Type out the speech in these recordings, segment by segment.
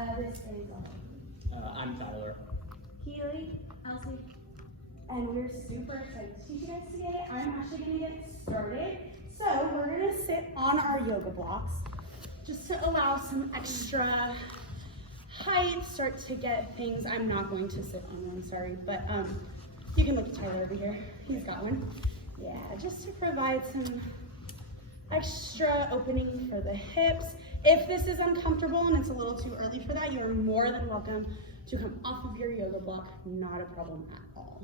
This is I'm Tyler. Keely, Elsie, and we're super excited to teach you guys today. I'm actually going to get started. So we're going to sit on our yoga blocks just to allow some extra height, start to get things. I'm not going to sit on one, sorry, but you can look at Tyler over here. He's got one. Yeah, just to provide some extra opening for the hips. If this is uncomfortable and it's a little too early for that, you are more than welcome to come off of your yoga block. Not a problem at all.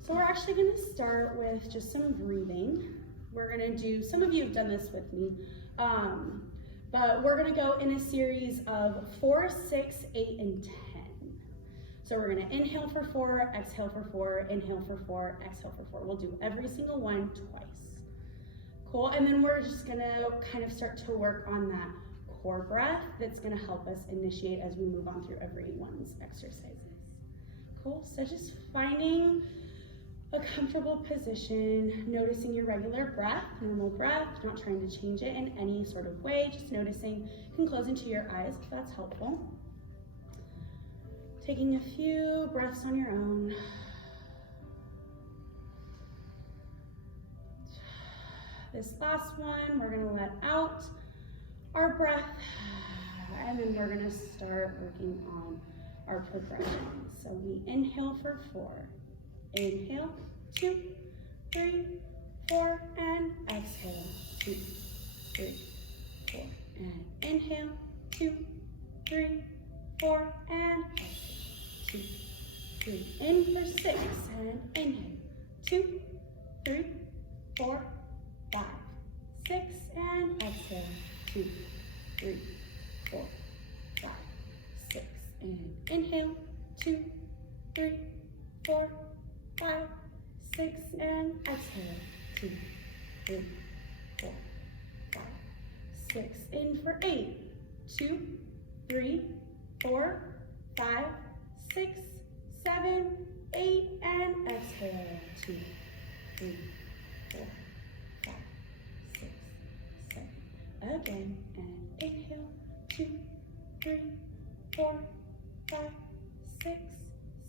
So we're actually going to start with just some breathing. We're going to do, some of you have done this with me, but we're going to go in a series of 4, 6, 8, and 10. So we're going to inhale for 4, exhale for 4, inhale for 4, exhale for 4. We'll do every single one twice. Cool, and then we're just gonna kind of start to work on that core breath that's gonna help us initiate as we move on through everyone's exercises. Cool, so just finding a comfortable position, noticing your regular breath, normal breath, not trying to change it in any sort of way, just noticing. You can close into your eyes if that's helpful. Taking a few breaths on your own. This last one, we're gonna let out our breath, and then we're gonna start working on our progression. So we inhale for 4, inhale, 2, 3, 4, and exhale, 2, 3, 4, and inhale, 2, 3, 4, and exhale, 2, 3, in for 6, and inhale, 2, 3, 4, 5, 6, and exhale, 2, 3, 4, 5, 6, and inhale, 2, 3, 4, 5, 6, and exhale, 2, 3, 4, 5, 6, in for 8, 2, 3, 4, 5, 6, 7, 8, and exhale, 2, 3, 4, 5, 6, 7. Again, and inhale, 2, 3, 4, 5, 6,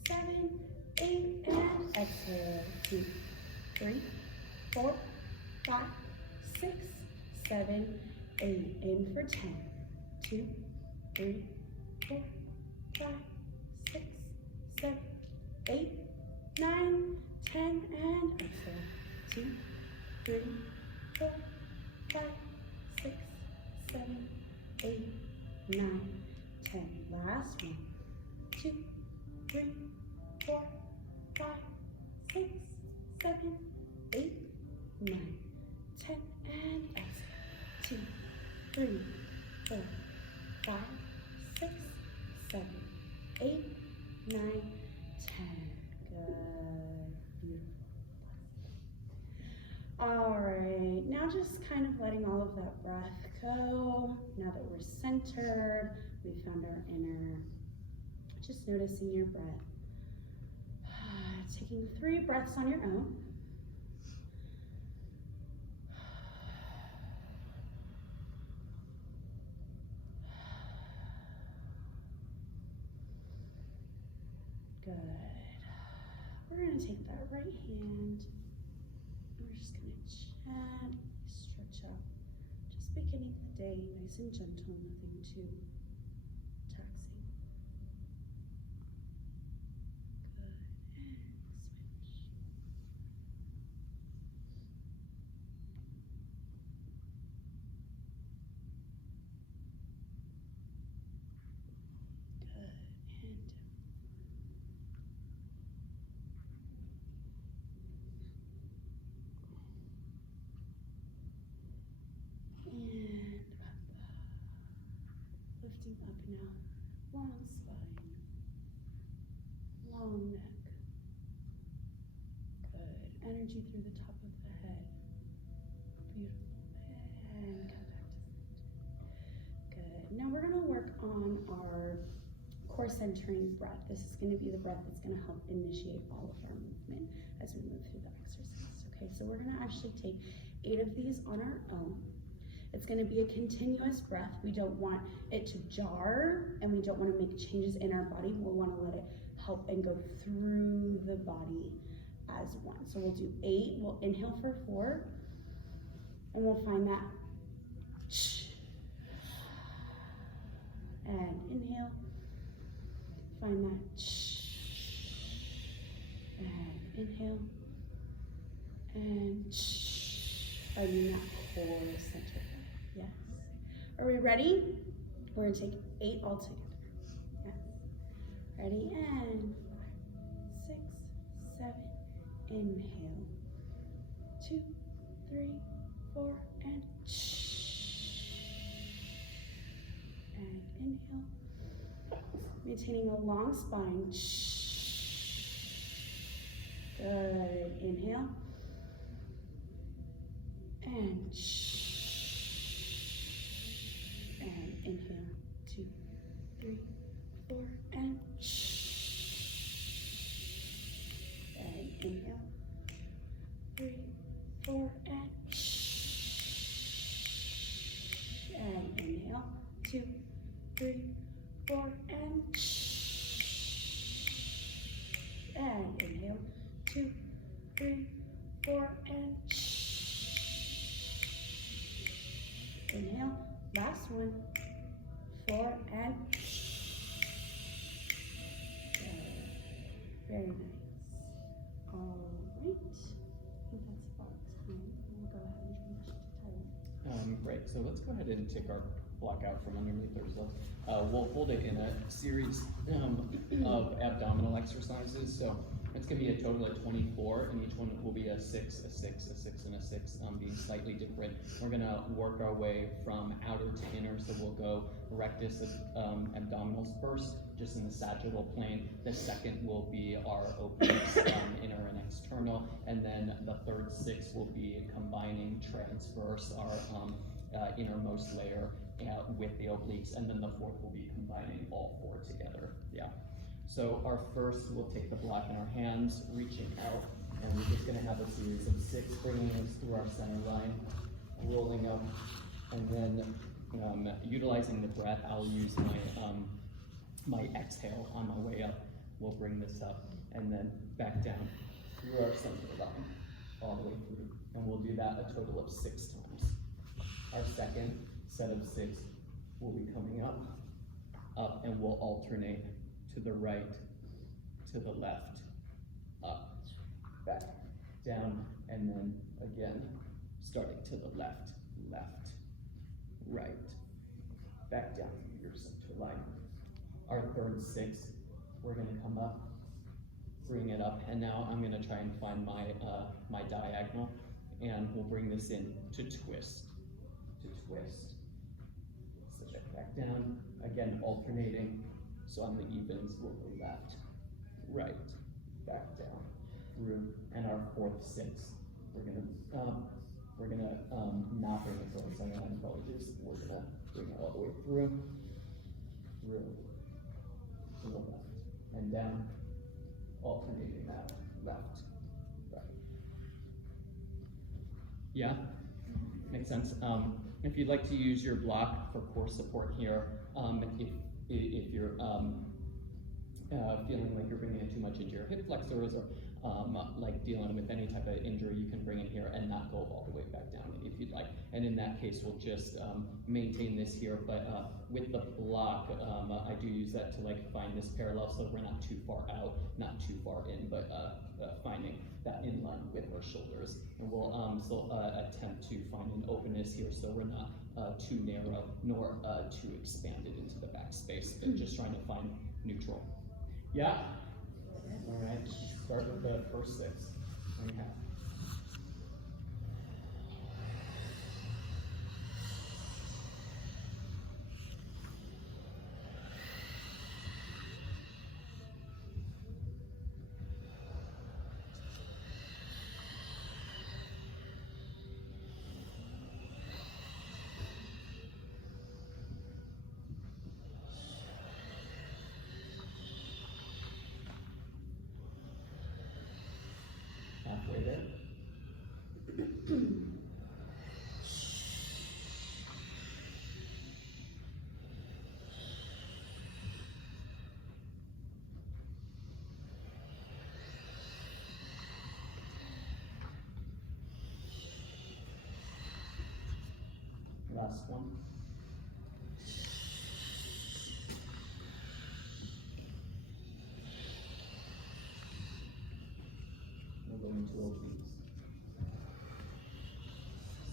7, 8, and exhale, 2, 3, 4, 5, 6, 7, 8. In for 10. 2, 3, 4, 5, 6, 7, 8, 9, 10, and exhale, 2, 3, 4, 5, 6, 7, 8, 9, 10. Last one. 2, 3, 4, 5, 6, 7, 8, 9, 10, and exhale. 2, 3, 4, 5, 6, 7, 8, 9, 10. Good. Beautiful. All right, now just kind of letting all of that breath go. Now that we're centered, we found our inner, just noticing your breath. Taking 3 breaths on your own. Good. We're gonna take that right hand. We're just going to gently stretch up. Just beginning the day, nice and gentle, nothing too taxing. Good, and switch. Good, and down. And up. Lifting up now. Long spine. Long neck. Good. Energy through the top of the head. Beautiful. And come back to center. Good. Now we're going to work on our core centering breath. This is going to be the breath that's going to help initiate all of our movement as we move through the exercise. Okay, so we're going to actually take 8 of these on our own. It's gonna be a continuous breath. We don't want it to jar, and we don't wanna make changes in our body. We'll wanna let it help and go through the body as one. So we'll do 8, we'll inhale for 4, and we'll find that. And inhale, find that. And inhale, and finding that core center. Yes. Are we ready? We're gonna take 8 all together. Yes. Ready? And 5, 6, 7. Inhale. 2, 3, 4, and and inhale. Maintaining a long spine. Good. Inhale. And inhale. 2, 3, 4, and inhale. 3, 4, and inhale. 2, 3, 4, and inhale. 2, 3, 4, and inhale. Last one. 4 and very nice. All right. I think that's about time. We'll go ahead and transition to Tyler. Great, so let's go ahead and take our block out from underneath ourselves. We'll hold it in a series of abdominal exercises. So it's going to be a total of 24, and each one will be a 6, a 6, a 6, and a 6, being slightly different. We're going to work our way from outer to inner, so we'll go rectus abdominals first, just in the sagittal plane. The second will be our obliques, inner and external, and then the third 6 will be combining transverse, our innermost layer with the obliques, and then the 4th will be combining all 4 together. Yeah. So our first, we'll take the block in our hands, reaching out, and we're just going to have a series of 6, bringing us through our center line, rolling up, and then utilizing the breath. I'll use my exhale on my way up. We'll bring this up, and then back down through our center line, all the way through, and we'll do that a total of 6 times. Our second set of 6 will be coming up, and we'll alternate to the right, to the left, up, back, down, and then again, starting to the left, left, right, back down to your center line. Our third 6, we're gonna come up, bring it up, and now I'm gonna try and find my, my diagonal, and we'll bring this in to twist, Set it back down, again alternating. So on the evens, we'll go left, right, back down, through, and our 4th 6, we're gonna not bring it towards center line, apologies. We're gonna bring it all the way through, to the left, and down, alternating that, left, right. Yeah, makes sense. If you'd like to use your block for core support here, if you're feeling like you're bringing it too much into your hip flexors, or like dealing with any type of injury, you can bring it here and not go all the way back down if you'd like. And in that case, we'll just maintain this here. But with the block, I do use that to like find this parallel, so we're not too far out, not too far in, but finding that in line with our shoulders. And we'll still attempt to find an openness here, so we're not too narrow nor too expanded into the back space, but just trying to find neutral. Yeah? All right, start with the first 6. And half. Halfway there. last one. We're going to obliques.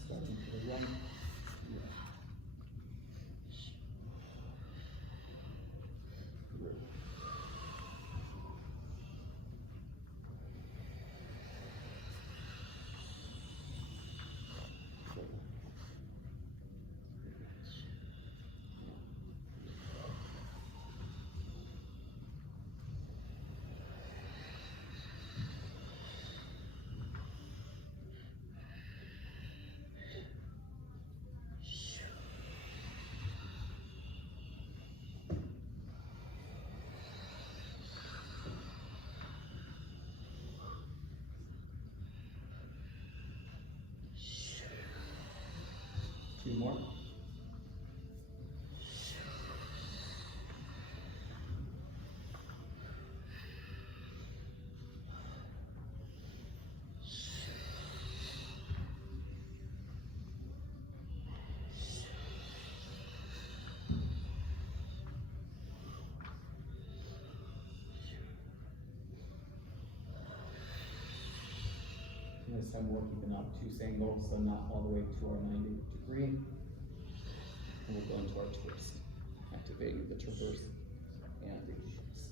Starting to the right. Yeah. Through. Two more. And this time we're keeping obtuse angle, so not all the way to our 90 degree. And we'll go into our twist, activating the traverse and the shifts.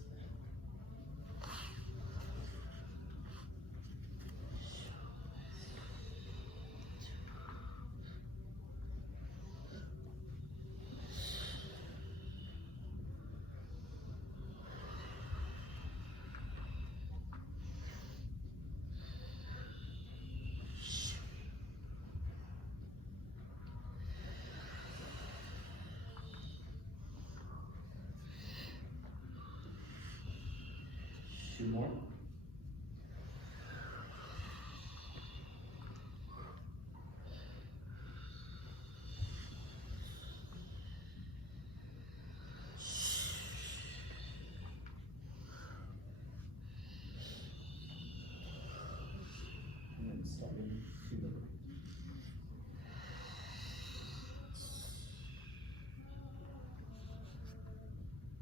Two more. And then starting to the right.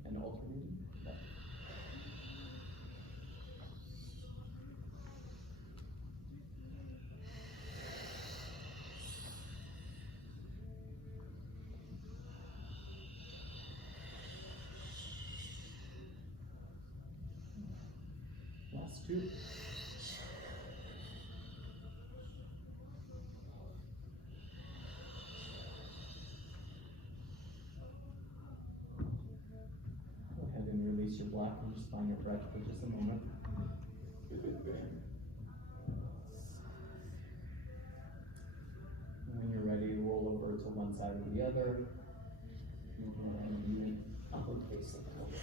And alternating left. Last two. Go ahead and release your block and just find your breath for just a moment. And when you're ready, roll over to one side or the other. And even upward facing over.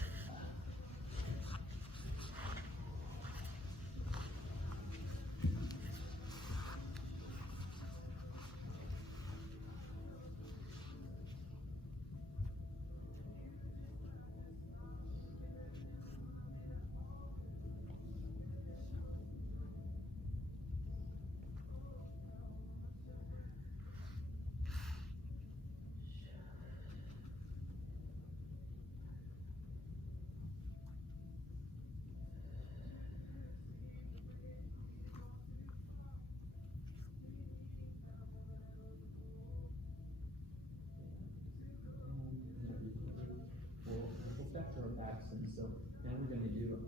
We'll go back to our backs, and so now we're going to do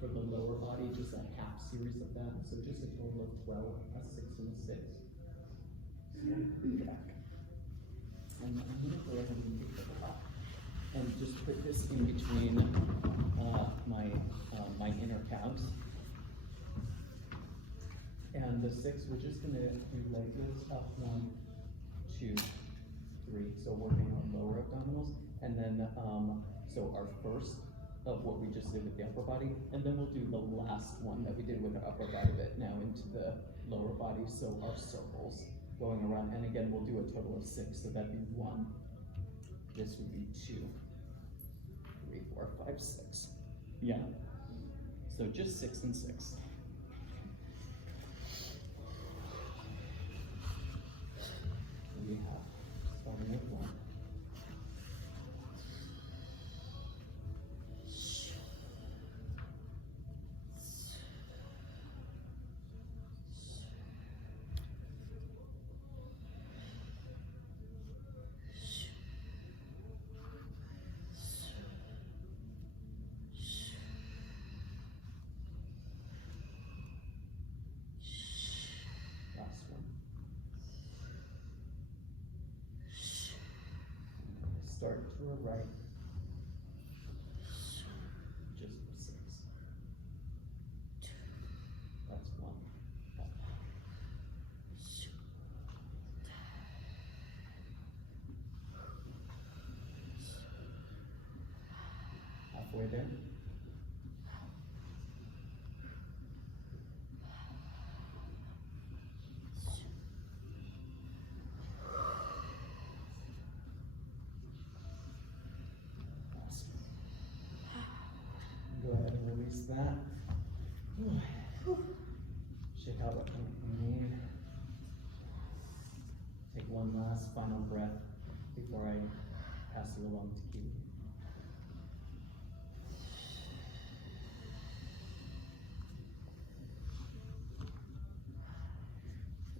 for the lower body just a half series of that. So just a total of 12, a 6 and a 6. So now back. And I'm going to go ahead and take the top and just put this in between my inner calves. And the 6, we're just going to do leg lifts up 1, 2, 3. So working on lower abdominals. And then, so our first of what we just did with the upper body, and then we'll do the last one that we did with our upper body bit now into the lower body. So our circles going around, and again, we'll do a total of 6. So that'd be 1. This would be 2, 3, 4, 5, 6. Yeah. So just 6 and 6. We have alternate one. Last one. Start to a right. Just for 6. That's 1. Halfway there. Go ahead and release that. Shake out what you need. Take one last final breath before I pass you along to Kiwi.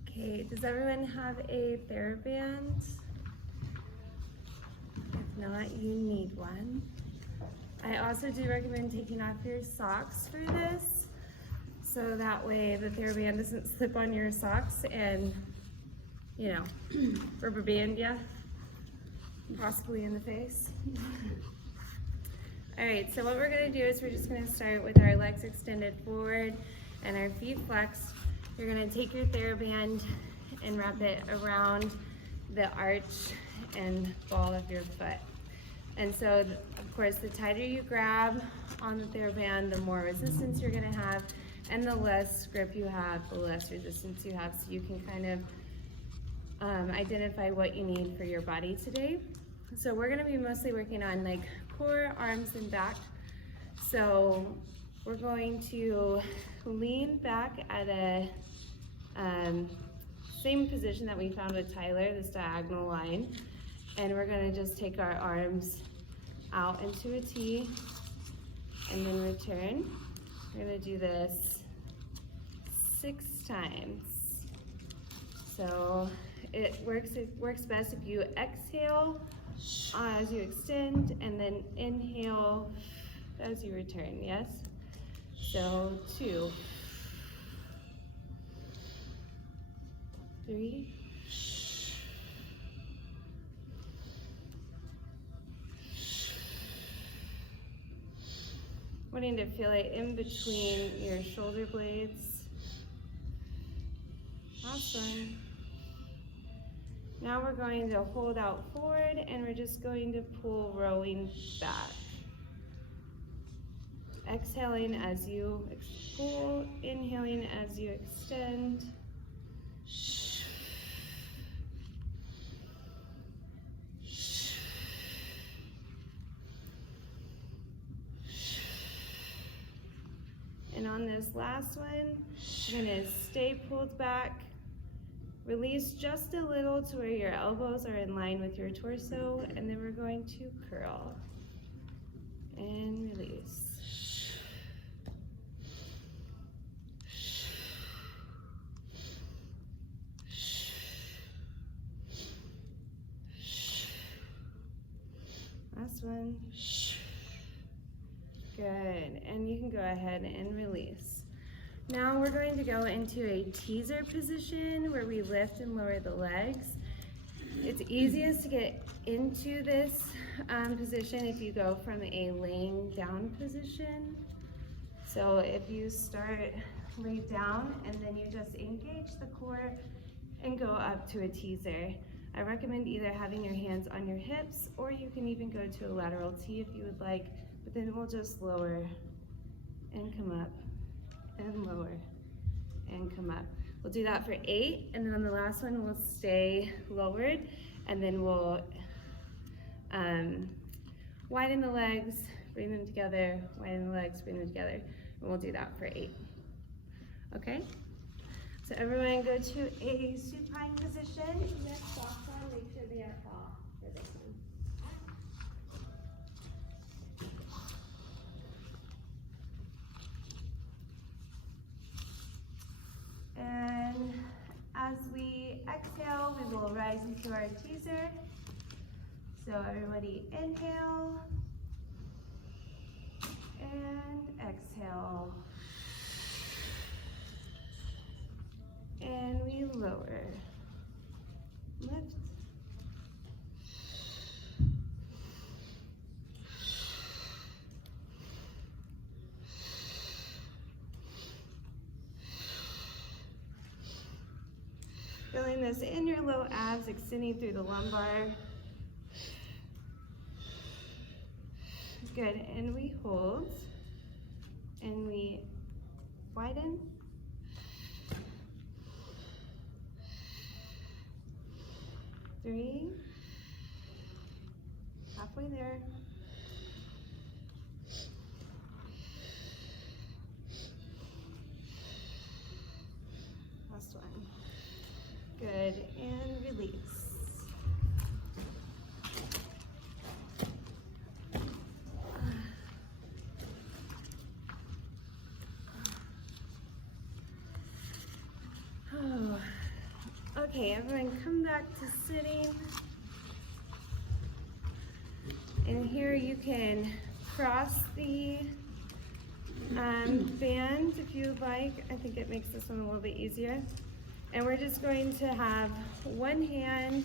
Okay, does everyone have a TheraBand? If not, you need one. I also do recommend taking off your socks for this, so that way the TheraBand doesn't slip on your socks and, you know, rubber band ya, possibly in the face. All right, so what we're gonna do is we're just gonna start with our legs extended forward and our feet flexed. You're gonna take your TheraBand and wrap it around the arch and ball of your foot. And so, of course, the tighter you grab on the TheraBand, the more resistance you're gonna have, and the less grip you have, the less resistance you have, so you can kind of identify what you need for your body today. So we're gonna be mostly working on like core, arms, and back. So we're going to lean back at a same position that we found with Tyler, this diagonal line. And we're gonna just take our arms out into a T and then return. We're gonna do this 6 times. So it works best if you exhale as you extend and then inhale as you return, yes? So 2, 3, wanting to feel it in between your shoulder blades. Awesome. Now we're going to hold out forward and we're just going to pull rowing back. Exhaling as you pull, inhaling as you extend. And on this last one, you're gonna stay pulled back, release just a little to where your elbows are in line with your torso, and then we're going to curl and release. Last one. Good, and you can go ahead and release. Now we're going to go into a teaser position where we lift and lower the legs. It's easiest to get into this position if you go from a laying down position. So if you start laid down and then you just engage the core and go up to a teaser. I recommend either having your hands on your hips or you can even go to a lateral T if you would like, but then we'll just lower and come up and lower and come up. We'll do that for 8, and then on the last one we'll stay lowered, and then we'll widen the legs, bring them together, widen the legs, bring them together, and we'll do that for 8. Okay? So everyone go to a supine position. Next socks on, make sure they are off. we'll rise into our teaser. So everybody inhale and exhale. And we lower. Lift. Feeling this in your low abs, extending through the lumbar. Good, and we hold, and we widen. Three, halfway there. Last one. Good, and release. Oh. Okay, everyone come back to sitting. And here you can cross the bands if you would like. I think it makes this one a little bit easier. And we're just going to have one hand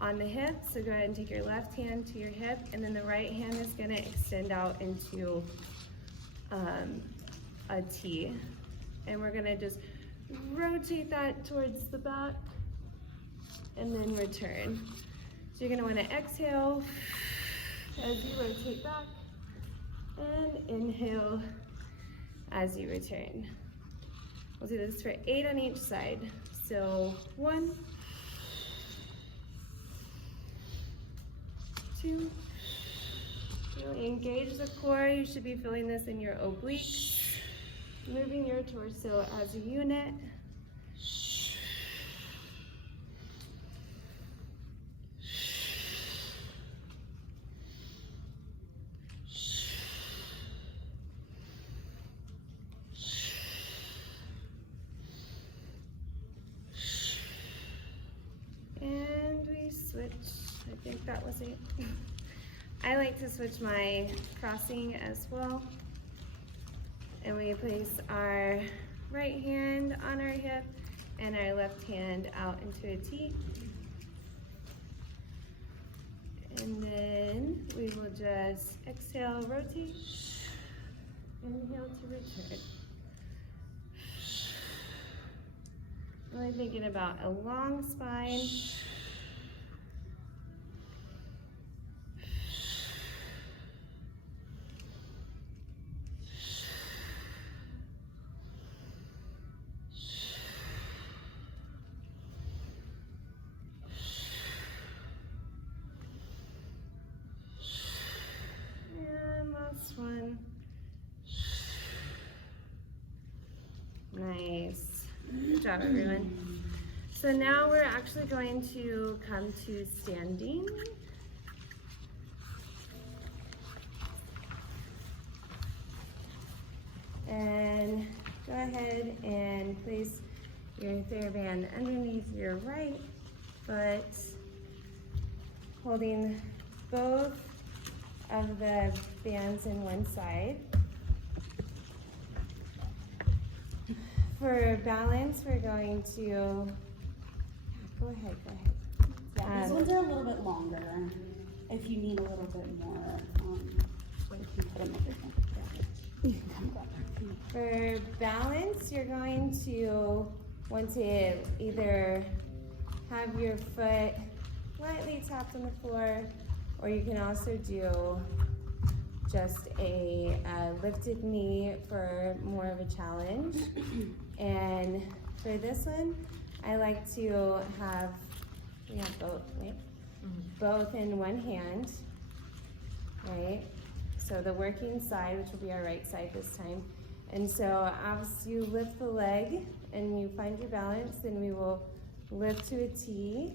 on the hip. So go ahead and take your left hand to your hip, and then the right hand is gonna extend out into a T. And we're gonna just rotate that towards the back and then return. So you're gonna wanna exhale as you rotate back and inhale as you return. We'll do this for 8 on each side. So 1, 2, really engage the core. You should be feeling this in your obliques, moving your torso as a unit. I think that was it. I like to switch my crossing as well. And we place our right hand on our hip and our left hand out into a T. And then we will just exhale, rotate, inhale to return. Really thinking about a long spine. One. Nice. Good job, everyone. So now we're actually going to come to standing. And go ahead and place your TheraBand underneath your right foot, holding both of the bands in one side. For balance, we're going to, go ahead. Yeah, these ones are a little bit longer. If you need a little bit more, you can put them over here. For balance, you're going to want to either have your foot lightly tapped on the floor, or you can also do just a lifted knee for more of a challenge. And for this one, I like to have, we have both, right? Both in one hand, right? So the working side, which will be our right side this time. And so as you lift the leg and you find your balance, then we will lift to a T,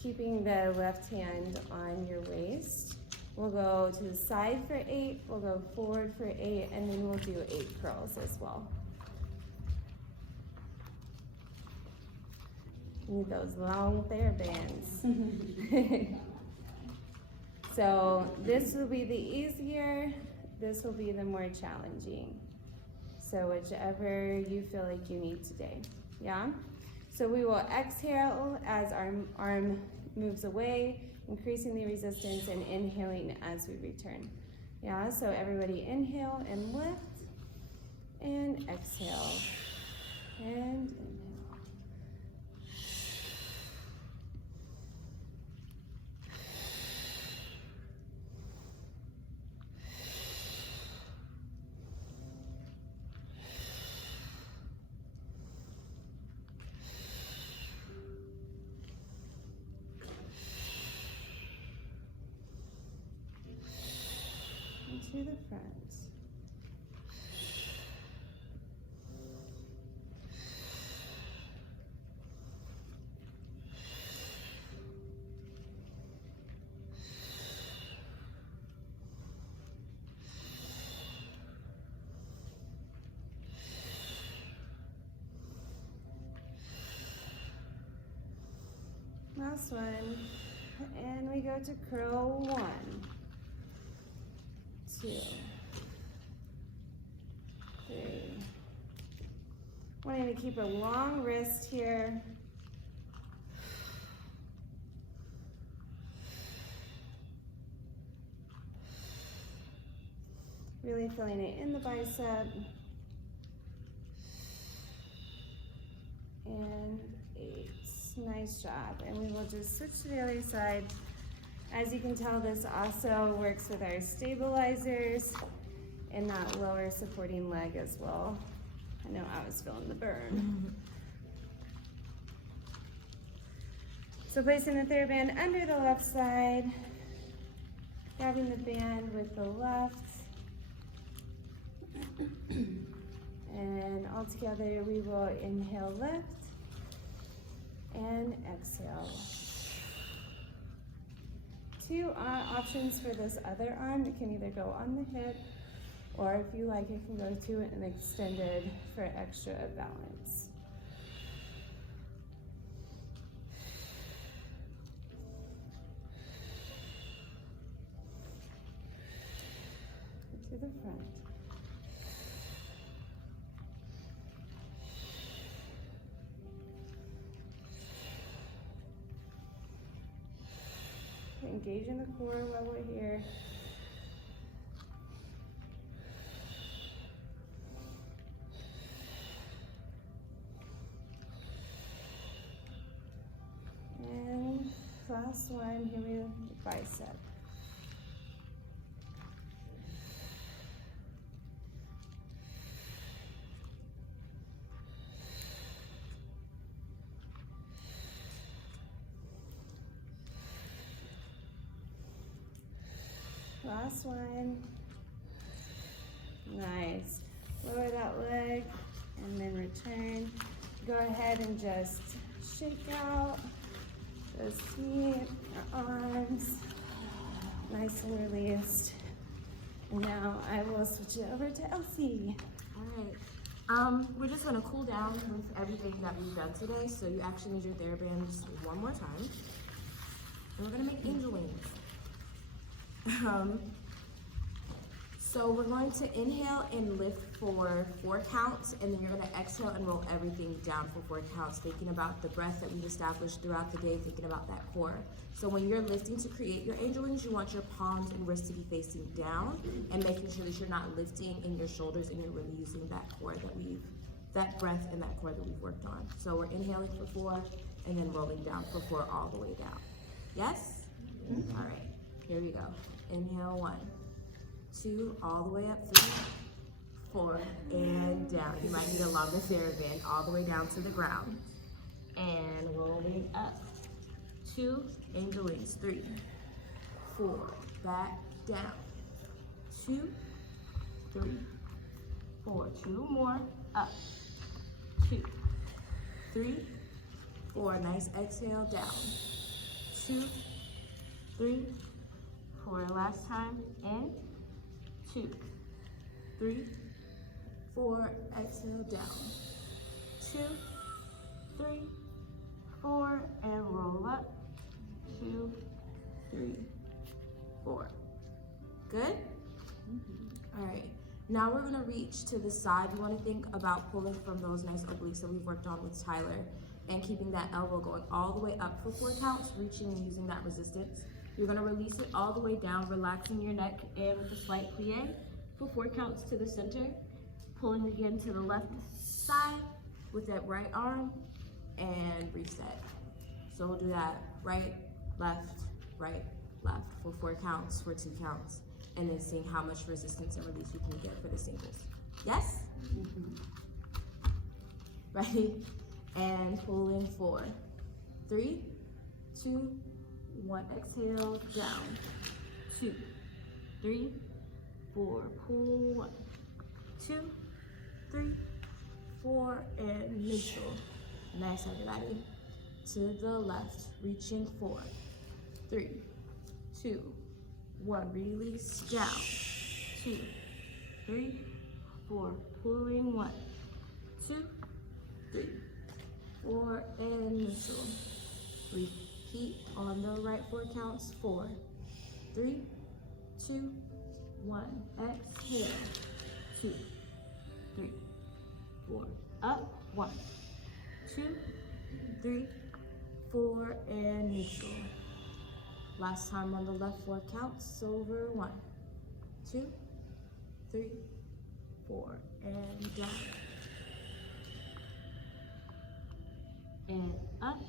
keeping the left hand on your waist. We'll go to the side for 8, we'll go forward for 8, and then we'll do 8 curls as well. Need those long TheraBands. So this will be the easier, this will be the more challenging. So whichever you feel like you need today, yeah? So we will exhale as our arm moves away, increasing the resistance, and inhaling as we return. Yeah, so everybody inhale and lift, and exhale, and inhale. To the front. Last one. And we go to curl 1, 2, 3. Wanting to keep a long wrist here. Really feeling it in the bicep. And 8. Nice job. And we will just switch to the other side. As you can tell, this also works with our stabilizers and that lower supporting leg as well. I know I was feeling the burn. So placing the TheraBand under the left side, grabbing the band with the left, and all together we will inhale, lift, and exhale. 2 options for this other arm. It can either go on the hip, or if you like, it can go to an extended for extra balance. To the front. Engage in the core while we're here. And last one, here we go, bicep. Last one. Nice. Lower that leg and then return. Go ahead and just shake out those feet, your arms. Nice and released. And now I will switch it over to Elsie. All right. We're just gonna cool down with everything that we've done today. So you actually need your TheraBand just one more time. And we're gonna make angel wings. So we're going to inhale and lift for 4 counts, and then you're going to exhale and roll everything down for 4 counts, thinking about the breath that we've established throughout the day, thinking about that core. So when you're lifting to create your angel wings, you want your palms and wrists to be facing down, and making sure that you're not lifting in your shoulders and you're really using that core that breath and that core that we've worked on. So we're inhaling for 4 and then rolling down for 4 all the way down. Yes? Mm-hmm. All right, here we go. Inhale, 1, 2, all the way up, 3, 4, and down. You might need a longer TheraBand all the way down to the ground. And rolling up. 2, angel wings, 3, 4, back, down. 2, 3, 4, 2 more, up. 2, 3, 4, nice exhale, down. 2, 3, 4, last time, in, 2, 3, 4, exhale, down, 2, 3, 4, and roll up. 2, 3, 4. Good? All right. Now we're gonna reach to the side. You wanna think about pulling from those nice obliques that we've worked on with Tyler and keeping that elbow going all the way up for 4 counts, reaching and using that resistance. You're gonna release it all the way down, relaxing your neck and with a slight plie for 4 counts to the center. Pulling again to the left side with that right arm and reset. So we'll do that right, left for 4 counts, for 2 counts, and then seeing how much resistance and release we can get for the singles. Yes? Ready? And pull in 4, 3, 2, 1. Exhale, down. 2, 3, 4. Pull 1, 2, 3, 4, and neutral. Nice, everybody. To the left, reaching 4, 3, 2, 1. Release down. 2, 3, 4. Pulling 1, 2, 3, 4, and neutral. Repeat on the right 4 counts. 4, 3, 2, 1. Exhale. 2, 3, 4. Up. 1, 2, 3, 4, and neutral. Last time on the left 4 counts. Over. 1, 2, 3, 4, and down. And up.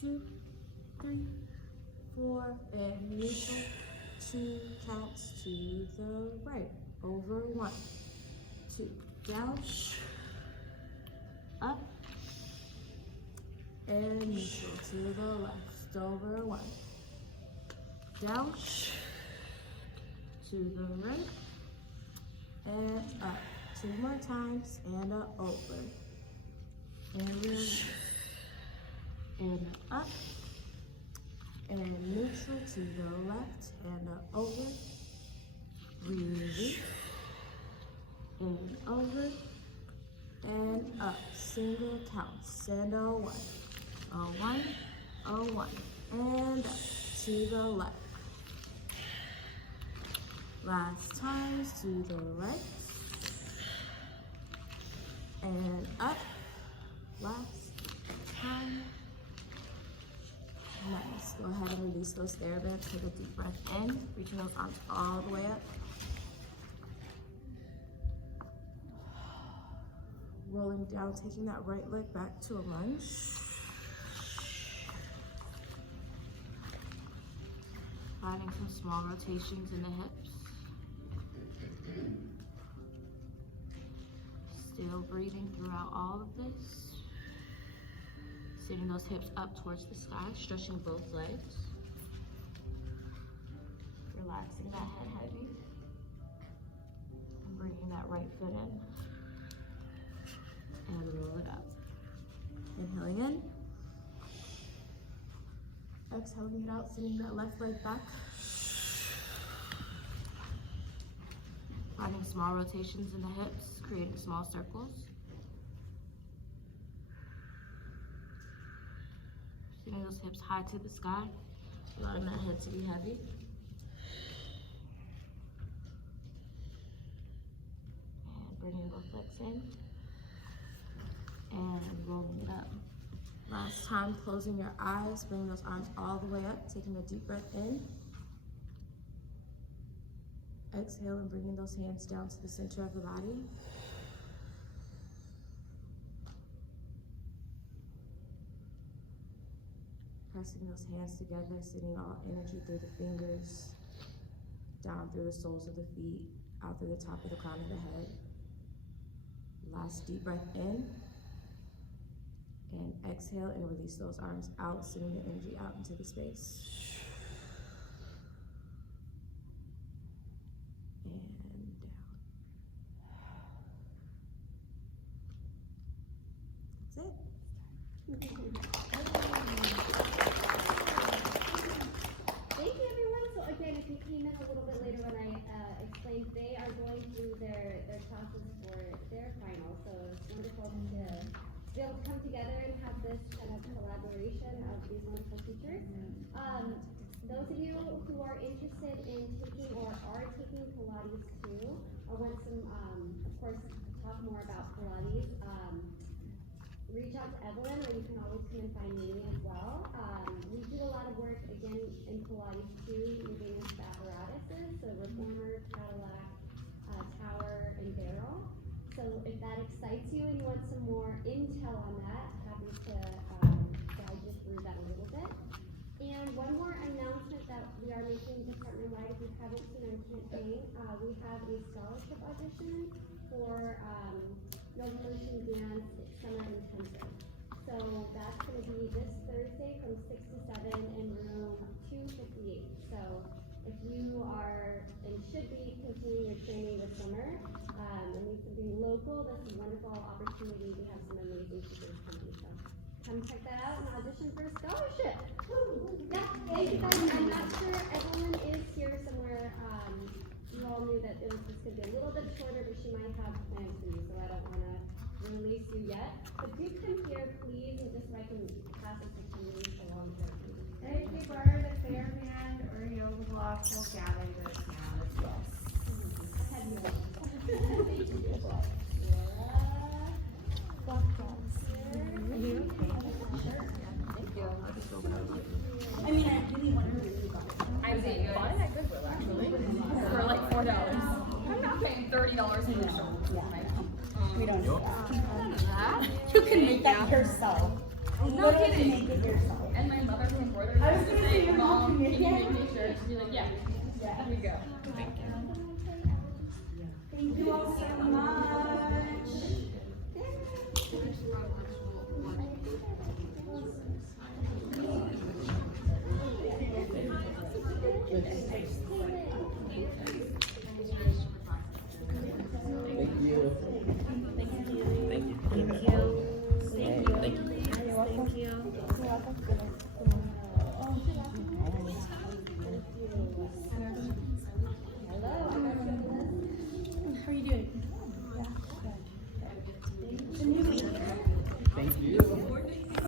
2, 3, 4, and neutral. 2 counts to the right. Over. 1, 2, down, up, and neutral to the left. Over. 1, down, to the right, and up. 2 more times, and over, and release, and up, and neutral to the left, and over, release, and over, and up. Single counts, and 1, 1, 1, and up to the left. Last times to the right, and up. Last time. Nice. Go ahead and release those TheraBands. Take a deep breath in, reaching those arms all the way up. Rolling down, taking that right leg back to a lunge. Finding some small rotations in the hips. Still breathing throughout all of this. Sitting those hips up towards the sky, stretching both legs. Relaxing that head heavy. And bringing that right foot in. And roll it up. Inhaling in. Exhaling it out, sending that left leg back. Finding small rotations in the hips, creating small circles. Sending those hips high to the sky, allowing that head to be heavy. And bringing both legs in. And rolling it up. Last time, closing your eyes, bringing those arms all the way up, taking a deep breath in. Exhale and bringing those hands down to the center of the body. Pressing those hands together, sending all energy through the fingers, down through the soles of the feet, out through the top of the crown of the head. Last deep breath in. And exhale and release those arms out, sending the energy out into the space. And down. That's it. Thank you, everyone. So again, if you came in a little bit later when I explained, they are going through their classes for their final. So it's wonderful to be able to come together and have this kind of collaboration of these wonderful teachers. Those of you who are interested in taking or are taking Pilates too, or want some, of course, talk more about Pilates, reach out to Evelyn, or you can always come and find me as well. We do a lot of work, again, in Pilates too, moving into the apparatuses, so reformer, Cadillac, tower, and barrel. So if that excites you and you want some more intel on that, happy to guide you through that a little bit. And one more announcement that we are making department-wide, if you haven't seen on campaign, we have a scholarship audition for Nova Motion Dance Summer Intensive. So that's going to be this Thursday from 6 to 7 in room 258. So if you are and should be continuing your training this summer, and need something local, this is a wonderful opportunity. We have some amazing teachers coming. So come check that out and audition for a scholarship. Yeah, thank you guys. I'm not sure Evelyn is here somewhere. You all knew that it was just going to be a little bit shorter, but she might have plans for you, so I don't want to release you yet. But do come here, please, and just so I can pass it to you along here. And if you borrow the fair band or yoga block, we'll gather those now as well. I mean, I really want to read about it. I was fun at Goodwill actually for like $4. I'm not paying $30 for the show. We don't do that. You You can make that yourself. No Literally kidding. make it yourself. And my mother who embroidered I was used to gonna say, say, your Mom, mom can can you make make me shirts? She'd be like, yeah. Here you go. Thank you. Thank you all so much. Good.